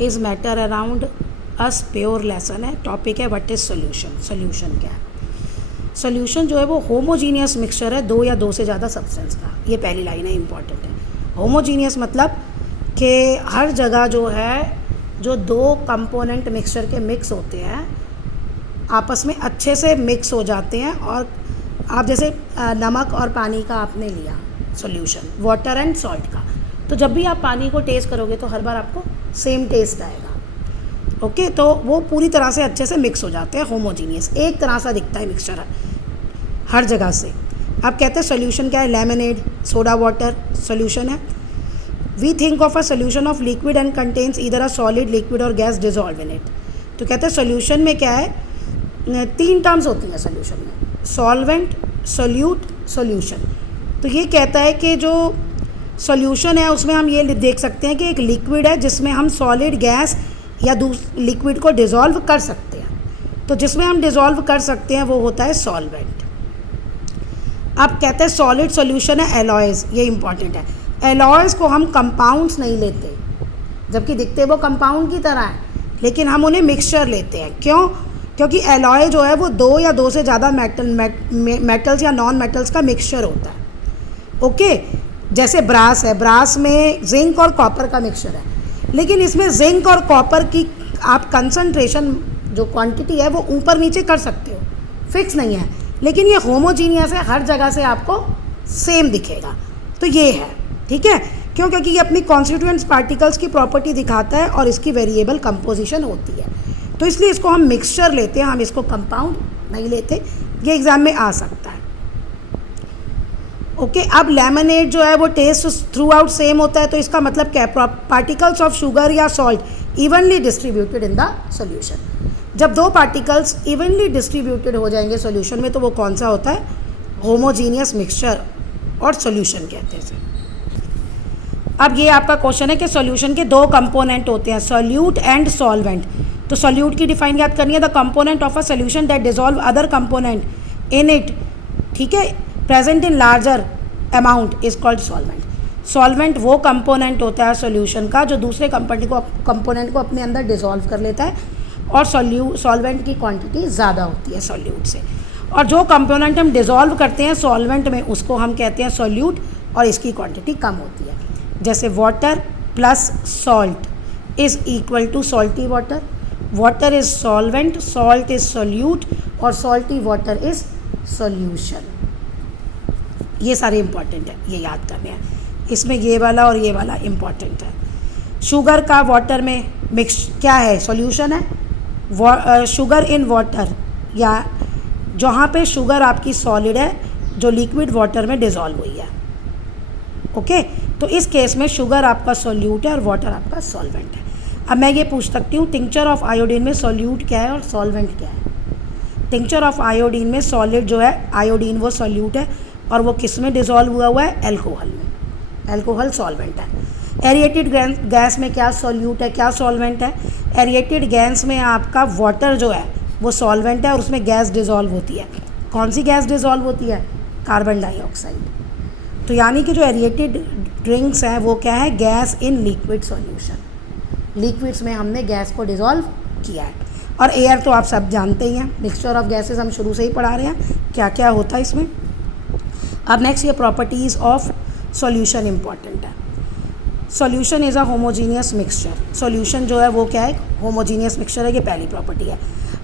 Is matter around us pure lesson है, topic है what is solution. Solution क्या है? सोल्यूशन जो है वो होमोजीनियस मिक्सचर है दो या दो से ज़्यादा सब्सटेंस का। ये पहली लाइन है, इंपॉर्टेंट है। होमोजीनियस मतलब कि हर जगह जो है जो दो कंपोनेंट मिक्सचर के मिक्स होते हैं आपस में अच्छे से मिक्स हो जाते हैं। और आप जैसे नमक और पानी का आपने लिया सॉल्यूशन, वाटर एंड सॉल्ट का, तो जब भी आप पानी को टेस्ट करोगे तो हर बार आपको सेम टेस्ट आएगा। ओके, तो वो पूरी तरह से अच्छे से मिक्स हो जाते हैं, होमोजीनियस, एक तरह सा दिखता है मिक्सचर हर जगह से। आप कहते हैं सोल्यूशन क्या है? लेमनेड, सोडा वाटर सोल्यूशन है। We think of a solution of liquid and contains either a solid, liquid और गैस डिजॉल्व इन इट। तो कहते हैं सोल्यूशन में क्या है, 3 टर्म्स होती हैं सोल्यूशन में, सॉल्वेंट, सोल्यूट, सोल्यूशन। तो ये कहता है कि जो सोल्यूशन है उसमें हम ये देख सकते हैं कि एक लिक्विड है जिसमें हम सॉलिड, गैस या लिक्विड को डिज़ोल्व कर सकते हैं। तो जिसमें हम डिज़ोल्व कर सकते हैं वो होता है सॉल्वेंट। अब कहते हैं सॉलिड सॉल्यूशन है एलॉयज़, ये इंपॉर्टेंट है। एलॉयज़ को हम कंपाउंड्स नहीं लेते, जबकि दिखते वो कंपाउंड की तरह है, लेकिन हम उन्हें मिक्सचर लेते हैं। क्यों? क्योंकि एलॉय जो है वो 2 या 2 से ज़्यादा मेटल्स या नॉन मेटल्स का मिक्सचर होता है। ओके, जैसे ब्रास है, ब्रास में जिंक और कॉपर का मिक्सचर है, लेकिन इसमें जिंक और कॉपर की आप कंसंट्रेशन जो क्वांटिटी है वो ऊपर नीचे कर सकते हो, फिक्स नहीं है। लेकिन ये होमोजीनियस है, हर जगह से आपको सेम दिखेगा। तो ये है, ठीक है। क्यों? क्योंकि ये अपनी कॉन्स्टिट्यूएंट्स पार्टिकल्स की प्रॉपर्टी दिखाता है और इसकी वेरिएबल कंपोजिशन होती है, तो इसलिए इसको हम मिक्सचर लेते हैं, हम इसको कंपाउंड नहीं लेते। ये एग्जाम में आ सकता है। ओके, अब लेमनेड जो है वो टेस्ट थ्रू आउट सेम होता है, तो इसका मतलब क्या है? पार्टिकल्स ऑफ शुगर या salt evenly distributed in the solution. जब 2 पार्टिकल्स इवनली डिस्ट्रीब्यूटेड हो जाएंगे सॉल्यूशन में तो वो कौन सा होता है? होमोजीनियस मिक्सचर और सॉल्यूशन कहते हैं इसे। अब ये आपका क्वेश्चन है कि सॉल्यूशन के 2 कंपोनेंट होते हैं, सॉल्यूट एंड सॉल्वेंट। तो सॉल्यूट की डिफाइन याद करनी है, the component of a solution that dissolve other component in it, ठीक है, present in larger amount is called solvent. Solvent वो कंपोनेंट होता है सॉल्यूशन का जो दूसरे कंपोनेंट को अपने अंदर डिजॉल्व कर लेता है, और सॉल्वेंट की क्वांटिटी ज़्यादा होती है सॉल्यूट से। और जो कंपोनेंट हम डिजॉल्व करते हैं सॉल्वेंट में उसको हम कहते हैं सॉल्यूट, और इसकी क्वांटिटी कम होती है। जैसे water plus salt is equal to salty water, water is solvent, salt is solute, और सॉल्टी वाटर इज़ सॉल्यूशन। ये सारे इंपॉर्टेंट है, ये याद करने हैं। इसमें ये वाला और ये वाला इंपॉर्टेंट है। शुगर का वाटर में मिक्स क्या है? सॉल्यूशन है। शुगर इन वाटर, या जहाँ पे शुगर आपकी सॉलिड है जो लिक्विड वाटर में डिज़ोल्व हुई है। ओके, तो इस केस में शुगर आपका सॉल्यूट है और वाटर आपका सॉल्वेंट है। अब मैं ये पूछ सकती हूँ टिंक्चर ऑफ आयोडीन में सॉल्यूट क्या है और सॉल्वेंट क्या है? टिंक्चर ऑफ आयोडीन में सॉलिड जो है आयोडीन वो सॉल्यूट है, और वो किस में डिज़ोल्व हुआ है? एल्कोहल में। एल्कोहल सॉल्वेंट है। एरिएटेड गैस में क्या सॉल्यूट है, क्या सॉल्वेंट है? एरिएटेड गैस में आपका वाटर जो है वो सॉल्वेंट है और उसमें गैस डिज़ोल्व होती है। कौन सी गैस डिज़ोल्व होती है? Carbon dioxide. तो यानी कि जो एरिएटेड ड्रिंक्स हैं वो क्या है? Gas in liquid solution. Liquids में हमने गैस को डिज़ोल्व किया है। और एयर तो आप सब जानते ही हैं, मिक्सचर ऑफ गैसेस हम शुरू से ही पढ़ा रहे हैं क्या क्या होता है इसमें। अब नेक्स्ट ये प्रॉपर्टीज़ ऑफ सॉल्यूशन इंपॉर्टेंट है। Solution is a homogeneous mixture. Solution जो है वो क्या है? होमोजीनियस मिक्सचर है, ये पहली प्रॉपर्टी है।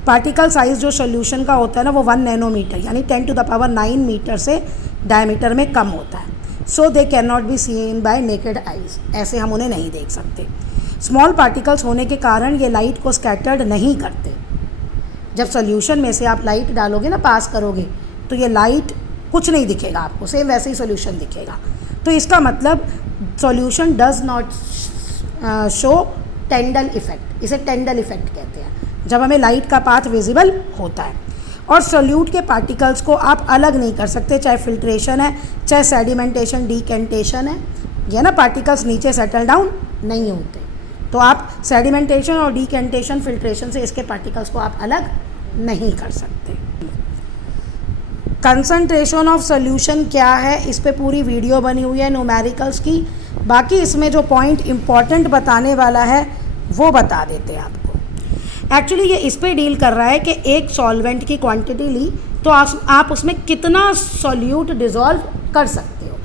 पार्टिकल साइज़ जो सॉल्यूशन का होता है ना वो 1 नैनोमीटर यानी 10⁹ मीटर से डायमीटर में कम होता है। So they can not be seen by naked eyes, ऐसे हम उन्हें नहीं देख सकते। स्मॉल पार्टिकल्स होने के कारण ये लाइट को स्कैटर्ड नहीं करते। जब सॉल्यूशन में से आप लाइट डालोगे ना, पास करोगे, तो ये लाइट कुछ नहीं दिखेगा आपको, सेम वैसे ही सॉल्यूशन दिखेगा। तो इसका मतलब solution does not show Tyndall effect, इसे टेंडल इफेक्ट कहते हैं, जब हमें लाइट का पाथ विजिबल होता है। और सॉल्यूट के पार्टिकल्स को आप अलग नहीं कर सकते, चाहे फिल्ट्रेशन है, चाहे सेडिमेंटेशन, डीकेंटेशन है, ये ना पार्टिकल्स नीचे सेटल डाउन नहीं होते। तो आप सेडिमेंटेशन और डीकेंटेशन, फिल्ट्रेशन से इसके पार्टिकल्स को आप अलग नहीं कर सकते। कंसंट्रेशन ऑफ सॉल्यूशन क्या है, इस पे पूरी वीडियो बनी हुई है न्यूमेरिकल्स की। बाकी इसमें जो पॉइंट इम्पॉर्टेंट बताने वाला है वो बता देते हैं आपको। एक्चुअली ये इस पे डील कर रहा है कि एक सॉल्वेंट की क्वांटिटी ली तो आप उसमें कितना सॉल्यूट डिज़ोल्व कर सकते हो।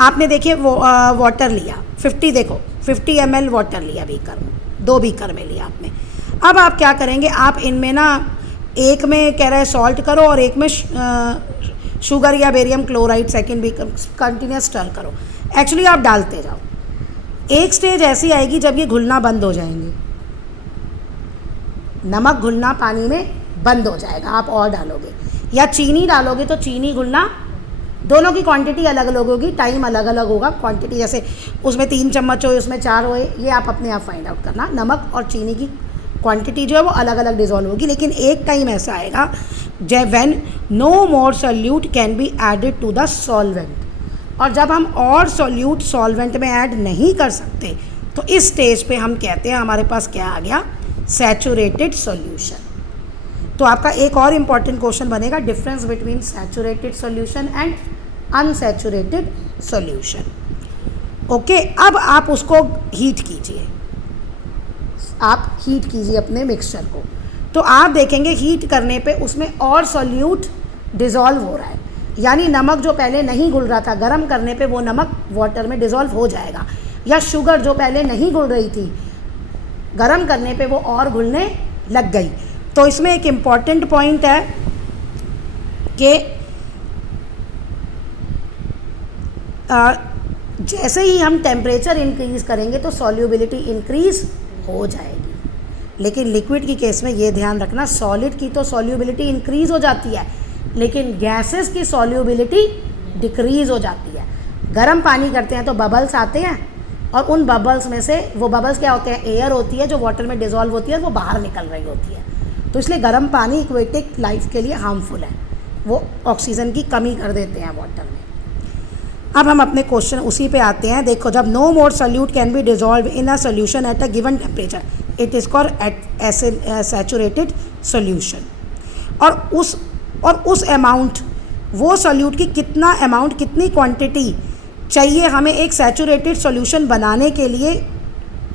आपने देखिए वो वाटर लिया 50, देखो 50 ml वाटर लिया बीकर में, 2 बीकर में लिया आपने। अब आप क्या करेंगे, आप इनमें ना एक में कह रहा है सॉल्ट करो और एक में शुगर या barium chloride second beaker continuous stir करो। एक्चुअली आप डालते जाओ, एक स्टेज ऐसी आएगी जब ये घुलना बंद हो जाएंगे, नमक घुलना पानी में बंद हो जाएगा, आप और डालोगे या चीनी डालोगे तो चीनी घुलना, दोनों की क्वांटिटी अलग अलग होगी, टाइम अलग अलग होगा। क्वांटिटी जैसे उसमें 3 चम्मच हो, उसमें 4 होए, ये आप अपने आप फाइंड आउट करना। नमक और चीनी की क्वांटिटी जो है वो अलग अलग डिज़ोल्व होगी, लेकिन एक टाइम ऐसा आएगा जब when no more solute can be added to the solvent, और जब हम और सोल्यूट सॉल्वेंट में ऐड नहीं कर सकते तो इस स्टेज पे हम कहते हैं हमारे पास क्या आ गया, सैचुरेटेड सॉल्यूशन। तो आपका एक और इम्पॉर्टेंट क्वेश्चन बनेगा, difference between saturated solution and unsaturated solution. Okay, अब आप उसको हीट कीजिए, आप हीट कीजिए अपने मिक्सचर को, तो आप देखेंगे हीट करने पे उसमें और सॉल्यूट डिज़ोल्व हो रहा है, यानी नमक जो पहले नहीं घुल रहा था, गर्म करने पे वो नमक वाटर में डिज़ोल्व हो जाएगा, या शुगर जो पहले नहीं घुल रही थी, गर्म करने पे वो और घुलने लग गई। तो इसमें एक इम्पॉर्टेंट पॉइंट है कि जैसे ही हम टेम्परेचर इंक्रीज़ करेंगे तो सॉल्युबिलिटी इंक्रीज़ हो जाएगी, लेकिन लिक्विड की केस में ये ध्यान रखना, सॉलिड की तो सॉल्युबिलिटी इंक्रीज़ हो जाती है, लेकिन गैसेस की सॉल्युबिलिटी डिक्रीज़ हो जाती है। गर्म पानी करते हैं तो बबल्स आते हैं, और उन बबल्स में से वो बबल्स क्या होते हैं, एयर होती है जो वाटर में डिज़ोल्व होती है, वो बाहर निकल रही होती है। तो इसलिए गर्म पानी एक्वेटिक लाइफ के लिए हार्मफुल है, वो ऑक्सीजन की कमी कर देते हैं वाटर में। अब हम अपने क्वेश्चन उसी पे आते हैं। देखो, जब no more solute can be dissolve in a solution at a given temperature, it is called acid saturated solution. और उस अमाउंट, वो सोल्यूट की कितना अमाउंट, कितनी क्वांटिटी चाहिए हमें एक सैचुरेटेड सॉल्यूशन बनाने के लिए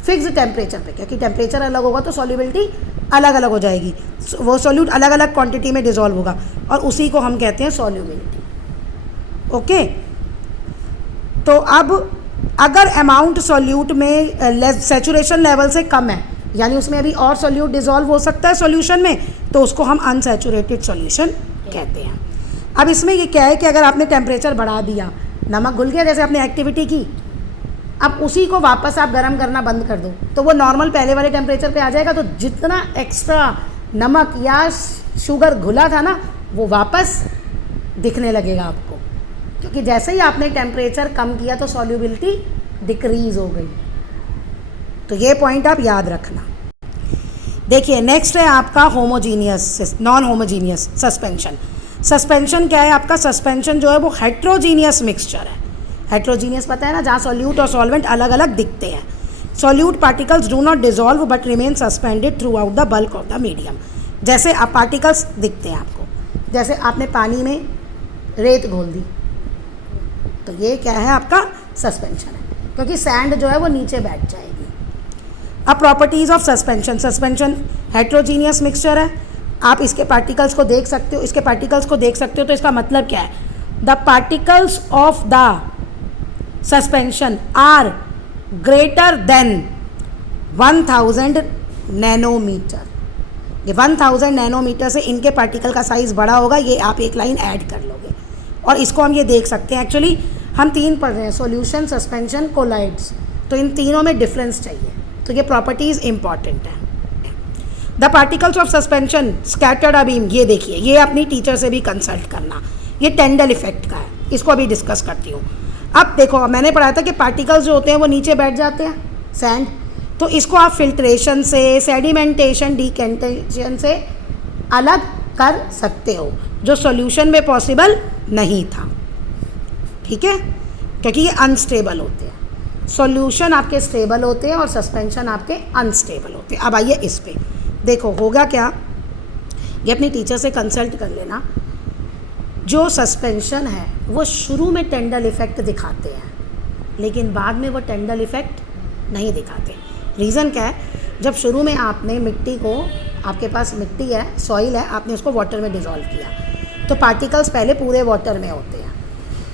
फिक्स टेम्परेचर पे, क्योंकि टेम्परेचर अलग होगा तो सॉल्युबिलिटी अलग अलग हो जाएगी, वो सॉल्यूट अलग अलग क्वांटिटी में डिज़ोल्व होगा, और उसी को हम कहते हैं सॉल्युबिलिटी। ओके, तो अब अगर अमाउंट सॉल्यूट में सैचुरेशन लेवल से कम है, यानी उसमें अभी और सॉल्यूट डिज़ोल्व हो सकता है सॉल्यूशन में, तो उसको हम अनसैचुरेटेड सॉल्यूशन कहते हैं। अब इसमें ये क्या है कि अगर आपने टेम्परेचर बढ़ा दिया, नमक घुल गया, जैसे आपने एक्टिविटी की, अब उसी को वापस आप गर्म करना बंद कर दो तो वो नॉर्मल पहले वाले टेम्परेचर पे आ जाएगा, तो जितना एक्स्ट्रा नमक या शुगर घुला था ना, वो वापस दिखने लगेगा आपको, क्योंकि जैसे ही आपने टेम्परेचर कम किया तो सॉल्युबिलिटी डिक्रीज़ हो गई। तो ये पॉइंट आप याद रखना। देखिए, नेक्स्ट है आपका homogeneous non homogeneous suspension. Suspension क्या है आपका, सस्पेंशन जो है वो हेट्रोजीनियस मिक्सचर है। हेट्रोजीनियस पता है ना, जहाँ सॉल्यूट और सॉल्वेंट अलग अलग दिखते हैं। Solute particles do not dissolve but remain suspended through out the bulk of the medium. जैसे आप पार्टिकल्स दिखते हैं आपको, जैसे आपने पानी में रेत घोल दी, तो ये क्या है आपका सस्पेंशन है, क्योंकि सैंड जो है वो नीचे बैठ जाएगी। अब properties of suspension, suspension heterogeneous mixture है, आप इसके पार्टिकल्स को देख सकते हो, इसके पार्टिकल्स को देख सकते हो, तो इसका मतलब क्या है, the particles of the suspension are greater than 1000 nanometre. ये 1000 नैनोमीटर से इनके पार्टिकल का साइज़ बड़ा होगा, ये आप एक लाइन ऐड कर लोगे, और इसको हम ये देख सकते हैं। एक्चुअली हम 3 पढ़ रहे हैं, सॉल्यूशन, सस्पेंशन, कोलाइड्स, तो इन तीनों में डिफरेंस चाहिए, तो ये प्रॉपर्टीज़ इंपॉर्टेंट है। The particles of suspension scattered a beam, ये देखिए, ये अपनी टीचर से भी कंसल्ट करना, ये टेंडल इफेक्ट का है, इसको अभी डिस्कस करती हूँ। अब देखो, मैंने पढ़ा था कि पार्टिकल्स जो होते हैं वो नीचे बैठ जाते हैं, सैंड, तो इसको आप फिल्ट्रेशन से, सेडिमेंटेशन, डिकेंटेशन से अलग कर सकते हो, जो सॉल्यूशन में पॉसिबल नहीं था, ठीक है, क्योंकि ये अनस्टेबल होते हैं। सॉल्यूशन आपके स्टेबल होते हैं और सस्पेंशन आपके अनस्टेबल होते हैं। अब आइए इस पे देखो, होगा क्या, ये अपनी टीचर से कंसल्ट कर लेना। जो सस्पेंशन है वो शुरू में टेंडल इफेक्ट दिखाते हैं, लेकिन बाद में वो टेंडल इफेक्ट नहीं दिखाते। रीज़न क्या है, जब शुरू में आपने मिट्टी को, आपके पास मिट्टी है, सॉइल है, आपने उसको वाटर में डिज़ोल्व किया तो पार्टिकल्स पहले पूरे वाटर में होते हैं।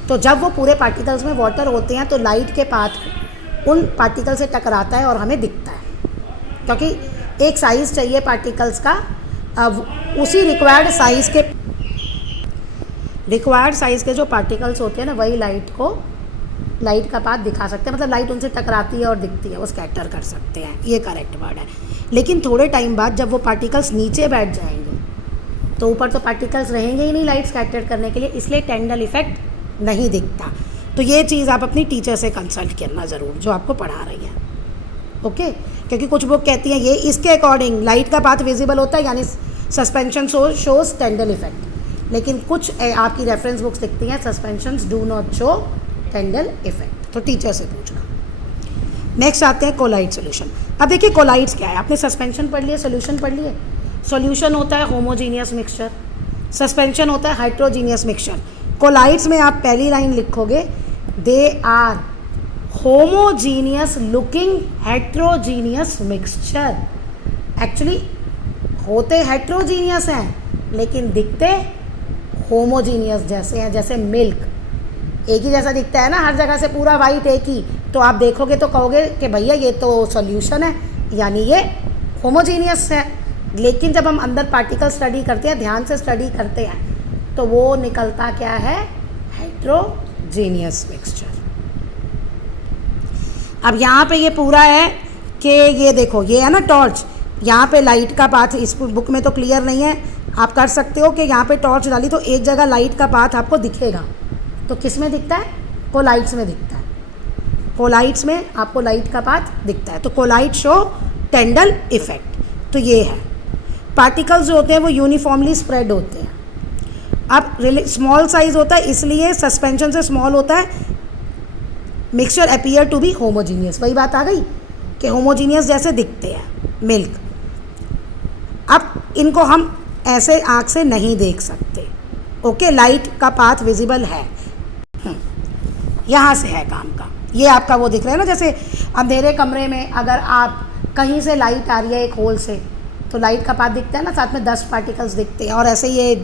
तो जब वो पूरे पार्टिकल्स में वाटर होते हैं तो लाइट के पाथ उन पार्टिकल से टकराता है और हमें दिखता है, क्योंकि एक साइज़ चाहिए पार्टिकल्स का। अब उसी रिक्वायर्ड साइज़ के जो पार्टिकल्स होते हैं ना, वही लाइट का पाथ दिखा सकते हैं, मतलब लाइट उनसे टकराती है और दिखती है, वो स्कैटर कर सकते हैं, ये करेक्ट वर्ड है। लेकिन थोड़े टाइम बाद जब वो पार्टिकल्स नीचे बैठ जाएंगे तो ऊपर तो पार्टिकल्स रहेंगे ही नहीं लाइट स्कैटर करने के लिए, इसलिए टेंडल इफेक्ट नहीं दिखता। तो ये चीज़ आप अपनी टीचर से कंसल्ट करना ज़रूर, जो आपको पढ़ा रही है, ओके। क्योंकि कुछ बुक कहती हैं ये इसके अकॉर्डिंग लाइट का पाथ विजिबल होता है, यानी सस्पेंशन शोज टेंडल इफेक्ट, लेकिन कुछ आपकी रेफरेंस बुक्स लिखती हैं suspensions do not show Tyndall effect, तो टीचर से पूछना। नेक्स्ट आते हैं कोलाइड सोल्यूशन। अब देखिए कोलाइड्स क्या है, आपने सस्पेंशन पढ़ लिया, सोल्यूशन पढ़ लिए। सॉल्यूशन होता है होमोजीनियस मिक्सचर, सस्पेंशन होता है हाइड्रोजीनियस मिक्सचर। कोलाइड्स में आप पहली लाइन लिखोगे they are homogeneous looking heterogeneous mixture. Actually होते हेट्रोजीनियस हैं लेकिन दिखते होमोजीनियस जैसे हैं, जैसे मिल्क एक ही जैसा दिखता है ना हर जगह से, पूरा वाइट एक ही, तो आप देखोगे तो कहोगे कि भैया ये तो सॉल्यूशन है, यानी ये होमोजीनियस है। लेकिन जब हम अंदर पार्टिकल स्टडी करते हैं, ध्यान से स्टडी करते हैं, तो वो निकलता क्या है, हेट्रोजीनियस मिक्सचर। अब यहाँ पे ये पूरा है कि ये देखो ये है ना टॉर्च, यहाँ पे लाइट का पाथ इस बुक में तो क्लियर नहीं है, आप कर सकते हो कि यहाँ पे टॉर्च डाली तो एक जगह लाइट का पाथ आपको दिखेगा। तो किस में दिखता है, कोलाइड्स में दिखता है, कोलाइड्स में आपको लाइट का पाथ दिखता है। तो कोलाइड शो टेंडल इफेक्ट, तो ये है। पार्टिकल्स जो होते हैं वो यूनिफॉर्मली स्प्रेड होते हैं। अब स्मॉल साइज होता है इसलिए सस्पेंशन से स्मॉल होता है, mixture appear to be homogeneous, वही बात आ गई कि होमोजीनियस जैसे दिखते हैं मिल्क। अब इनको हम ऐसे आँख से नहीं देख सकते, ओके, लाइट का पाथ विजिबल है, यहाँ से है काम का। ये आपका वो दिख रहा है ना, जैसे अंधेरे कमरे में अगर आप कहीं से लाइट आ रही है एक होल से तो लाइट का पाथ दिखता है ना, साथ में 10 पार्टिकल्स दिखते हैं, और ऐसे ये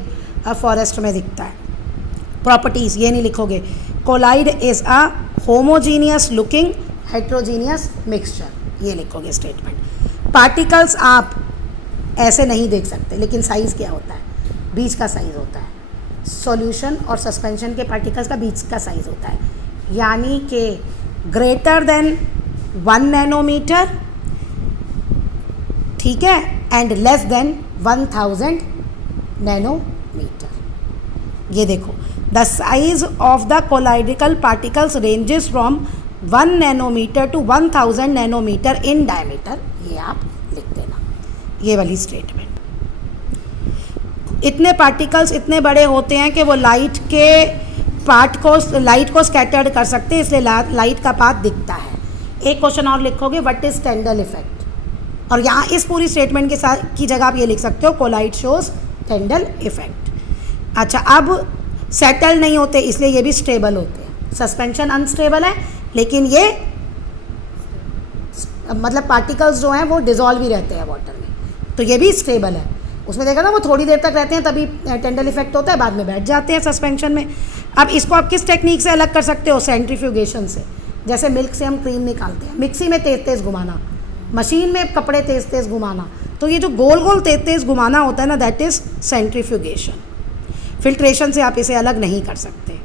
फॉरेस्ट में दिखता है। प्रॉपर्टीज़ ये नहीं लिखोगे, colloid is a homogeneous looking heterogeneous mixture, ये लिखोगे स्टेटमेंट। पार्टिकल्स आप ऐसे नहीं देख सकते, लेकिन साइज़ क्या होता है, बीच का साइज़ होता है। सॉल्यूशन और सस्पेंशन के पार्टिकल्स का बीच का साइज़ होता है, यानी कि ग्रेटर देन 1 नैनोमीटर, ठीक है, एंड लेस देन 1000 नैनोमीटर। ये देखो the size of the colloidal particles ranges from 1 nanometre to 1000 nanometre in diameter, ये आप लिख देना, ये वाली स्टेटमेंट। इतने पार्टिकल्स इतने बड़े होते हैं कि वो लाइट को स्कैटर्ड कर सकते हैं, इसलिए लाइट का पाथ दिखता है। एक क्वेश्चन और लिखोगे, व्हाट इज टेंडल इफेक्ट, और यहाँ इस पूरी स्टेटमेंट के साथ की जगह आप ये लिख सकते हो, कोलाइड शोज टेंडल इफेक्ट। अच्छा, अब सेटल नहीं होते इसलिए ये भी स्टेबल होते हैं। सस्पेंशन अनस्टेबल है, लेकिन ये मतलब पार्टिकल्स जो हैं वो डिजॉल्व ही रहते हैं वाटर में, तो ये भी स्टेबल है। उसमें देखा ना वो थोड़ी देर तक रहते हैं तभी टेंडल इफेक्ट होता है, बाद में बैठ जाते हैं सस्पेंशन में। अब इसको आप किस टेक्निक से अलग कर सकते हो, सेंट्रीफ्यूगेशन से। जैसे मिल्क से हम क्रीम निकालते हैं, मिक्सी में तेज़ तेज़ घुमाना, मशीन में कपड़े तेज़ तेज़ घुमाना, तो ये जो गोल गोल तेज़ तेज़ घुमाना होता है ना, दैट इज़ सेंट्रीफ्यूगेशन। फिल्ट्रेशन से आप इसे अलग नहीं कर सकते,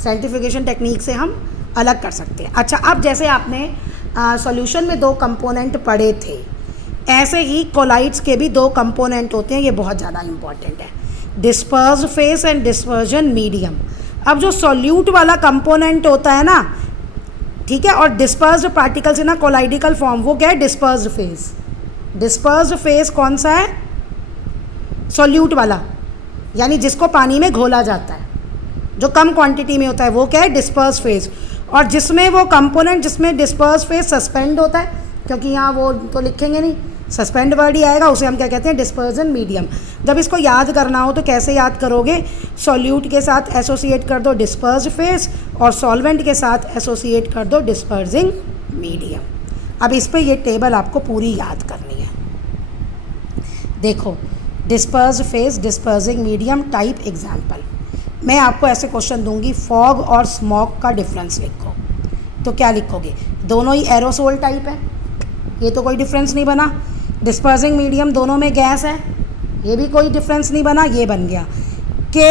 सेंट्रीफ्यूगेशन टेक्निक से हम अलग कर सकते हैं। अच्छा, अब जैसे आपने सॉल्यूशन में 2 कंपोनेंट पढ़े थे, ऐसे ही कोलाइड्स के भी 2 कंपोनेंट होते हैं, ये बहुत ज़्यादा इंपॉर्टेंट है, dispersed phase and dispersion medium. अब जो सॉल्यूट वाला कंपोनेंट होता है ना, ठीक है, और dispersed particles in a colloidal form, वो क्या है, डिस्पर्स्ड फेस। डिस्पर्स्ड फेस कौन सा है, सॉल्यूट वाला, यानी जिसको पानी में घोला जाता है, जो कम क्वांटिटी में होता है, वो क्या है, डिस्पर्स्ड फेस। और जिसमें वो कंपोनेंट जिसमें डिस्पर्स्ड फेस सस्पेंड होता है, क्योंकि यहाँ वो तो लिखेंगे नहीं, सस्पेंड वर्ड ही आएगा, उसे हम क्या कहते हैं, डिस्पर्जन मीडियम। जब इसको याद करना हो तो कैसे याद करोगे, सॉल्यूट के साथ एसोसिएट कर दो डिस्पर्स्ड फेस और सॉल्वेंट के साथ एसोसिएट कर दो डिस्पर्जिंग मीडियम। अब इस पे ये टेबल आपको पूरी याद करनी है। देखो, disperse phase, dispersing medium, type, example. मैं आपको ऐसे क्वेश्चन दूंगी, फॉग और स्मॉक का डिफरेंस लिखो, तो क्या लिखोगे? दोनों ही एरोसोल टाइप है, ये तो कोई डिफरेंस नहीं बना। डिस्पर्सिंग मीडियम, दोनों में गैस है, ये भी कोई डिफरेंस नहीं बना, ये बन गया कि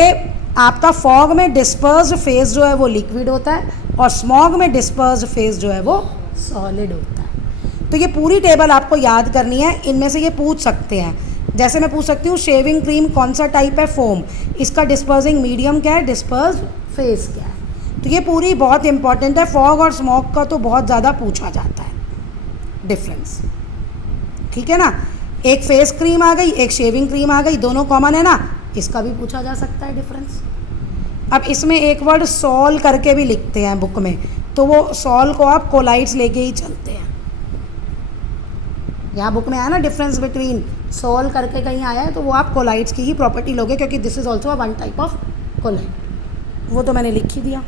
आपका फॉग में डिस्पर्स्ड फेज जो है वो लिक्विड होता है और स्मॉग में डिस्पर्स्ड फेज जो है वो सॉलिड होता है। तो ये पूरी टेबल आपको याद करनी है। इनमें से ये पूछ सकते हैं, जैसे मैं पूछ सकती हूँ शेविंग क्रीम कौन सा टाइप है? फोम। इसका डिस्पर्सिंग मीडियम क्या है? डिस्पर्स्ड फेज क्या है? तो ये पूरी बहुत इंपॉर्टेंट है। फॉग और स्मॉग का तो बहुत ज़्यादा पूछा जाता है डिफरेंस, ठीक है ना। एक फेस क्रीम आ गई, एक शेविंग क्रीम आ गई, दोनों कॉमन है ना, इसका भी पूछा जा सकता है डिफरेंस। अब इसमें एक वर्ड सॉल करके भी लिखते हैं बुक में, तो वो सॉल को आप कोलाइड्स लेके ही चलते हैं। यहाँ बुक में आया ना डिफरेंस बिटवीन, सॉल करके कहीं आया है, तो वो आप कोलाइड्स की ही प्रॉपर्टी लोगे, क्योंकि this is also one type of colloid. वो तो मैंने लिख ही दिया।